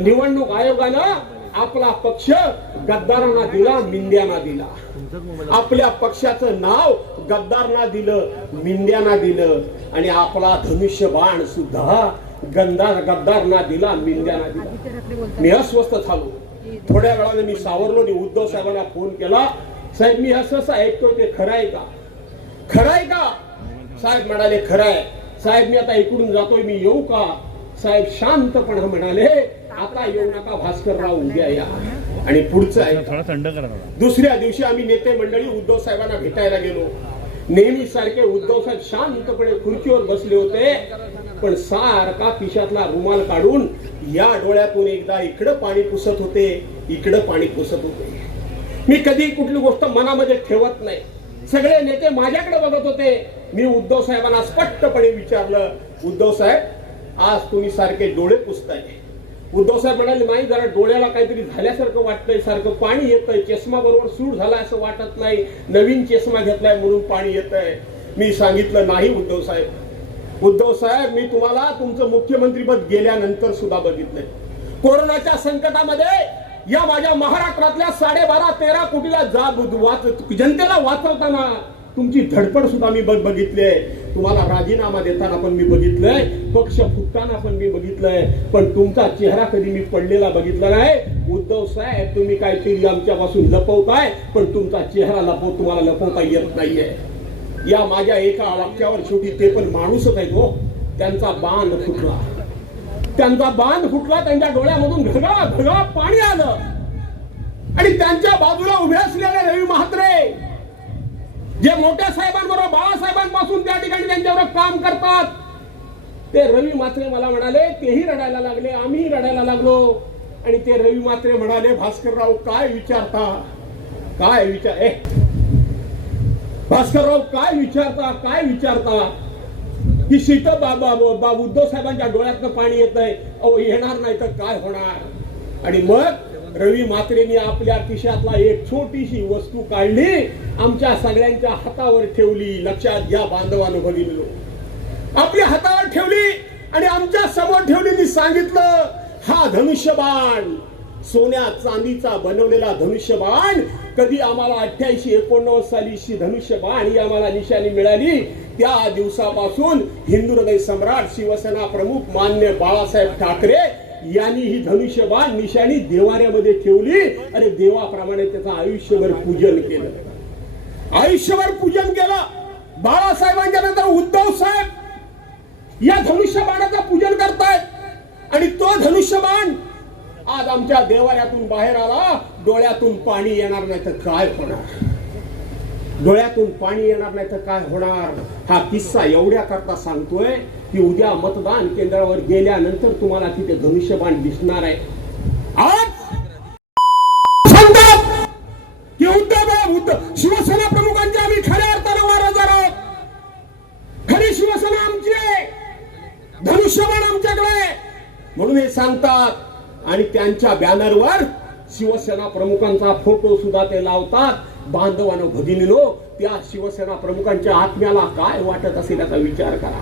निवडणूक आयोगानं आपला पक्ष गद्दारांना दिला मिंद्यांना दिला. आपल्या पक्षाचं नाव गद्दारना दिलं मिंद्यांना दिलं. आणि आपला धनुष्य बाण सुद्धा गंदार गद्दारना दिला मिंद्यांना दिला. मी अस्वस्थ झालो. थोड्या वेळाने मी सावरलो आणि उद्धव साहेबांना फोन केला. साहेब मी असं असं ऐकतोय ते खरं आहे का? खरं आहे का? साहेब म्हणाले खरं आहे. साहेब मी आता इकडून जातोय मी येऊ का? साहेब शांतपणे म्हणाले आता येऊ नका भास्करराव उद्या या. आणि पुढचं आहे. थोडा थंड करा थोडा दुसऱ्या दिवशी आम्ही नेते मंडळी उद्धव साहेबांना भेटायला गेलो. नेहमी सारखे उद्धव साहेब शांतपणे खुर्चीवर बसले होते पण सारखा खिशातला रुमाल काढून या डोळ्यातून एकदा इकडं पाणी पुसत होते इकडं पाणी पुसत होते. मी कधी कुठली गोष्ट मनामध्ये ठेवत नाही. सगळे नेते माझ्याकडे बघत होते. मी उद्धव साहेबांना स्पष्टपणे विचारलं उद्धव साहेब आज तुम्ही सारखे डोळे पुसताय. उद्धव साहेब म्हणाले नाही जरा डोळ्याला काहीतरी झाल्यासारखं वाटतंय सारखं पाणी येतंय. चष्मा बरोबर सूट झाला असं वाटत नाही. नवीन चष्मा घेतलाय म्हणून पाणी येतंय. मी सांगितलं नाही उद्धव साहेब उद्धव साहेब मी तुम्हाला तुमचं मुख्यमंत्रीपद गेल्यानंतर सुद्धा बघितलंय. कोरोनाच्या संकटामध्ये या माझ्या महाराष्ट्रातल्या साडेबारा तेरा कोटीला जा वाच जनतेला वाचवताना तुमची धडपड सुद्धा मी बघ बघितली तुम्हाला राजीनामा देताना पण मी बघितलंय. पक्ष फुटताना पण मी बघितलंय. पण तुमचा चेहरा कधी मी पडलेला बघितला नाही. उद्धव साहेब तुम्ही काहीतरी आमच्यापासून लपवताय पण तुमचा चेहरा लपव तुम्हाला लपवता येत नाहीये. या माझ्या एका वाक्यावर शेवटी ते पण माणूसच आहेत हो. त्यांचा बांध फुटला. त्यांचा बांध फुटला त्यांच्या डोळ्यामधून घडा घगा पाणी आलं. आणि त्यांच्या बाजूला उभे असलेले रवी महात जे मोठ्या साहेबांबरोबर बाळासाहेबांपासून त्या ठिकाणी त्यांच्यावर काम करतात ते रवी मात्रे मला म्हणाले तेही रडायला लागले आम्ही रडायला लागलो. आणि ते रवी मात्रे म्हणाले भास्करराव काय विचारता? काय विचार ए भास्करराव काय विचारता? काय विचारता? की शीत बाबा बा उद्धव साहेबांच्या डोळ्यातनं पाणी येत आहे अहो येणार नाही तर काय होणार? आणि मग रवी मात्रेने आपल्या खिशातला एक छोटीशी वस्तू काढली आमच्या सगळ्यांच्या हातावर ठेवली. लक्षात घ्या बांधवानं बघितलो आपल्या हातावर ठेवली आणि आमच्यासमोर ठेवली मी सांगितलं हा धनुष्यबाण. सोन्या चांदीचा बनवलेला धनुष्यबाण. कधी आम्हाला अठ्ठ्याऐंशी एकोणनव्वद सालीची धनुष्यबाण ही आम्हाला निशाणी मिळाली? त्या दिवसापासून हिंदू हृदय सम्राट शिवसेना प्रमुख मान्य बाळासाहेब ठाकरे यांनी ही धनुष्यबाण निशाणी देवाऱ्यामध्ये ठेवली आणि देवाप्रमाणे त्याचं आयुष्यभर पूजन केलं. आयुष्यभर पूजन केलं. बाळासाहेबांच्या नंतर उद्धव साहेब या धनुष्यबाणाचं पूजन करतायत. आणि तो धनुष्यबाण आज आमच्या देवाऱ्यातून बाहेर आला डोळ्यातून पाणी येणार नाही तर काय होणार? डोळ्यातून पाणी येणार नाही तर काय होणार? हा किस्सा एवढ्या करता सांगतोय की उद्या मतदान केंद्रावर गेल्यानंतर तुम्हाला तिथे धनुष्यबाण दिसणार आहे. आज सांगतात की उद्धव उद्धव शिवसेना प्रमुखांच्या आम्ही खऱ्या अर्थाने नाराज आहोत. खरी शिवसेना आमची आहे. धनुष्यबाण आमच्याकडे म्हणून हे सांगतात. आणि त्यांच्या बॅनरवर शिवसेना प्रमुखांचा फोटो सुद्धा ते लावतात. बांधवानं भगिनीनो त्या शिवसेना प्रमुखांच्या आत्म्याला काय वाटत असेल याचा विचार करा.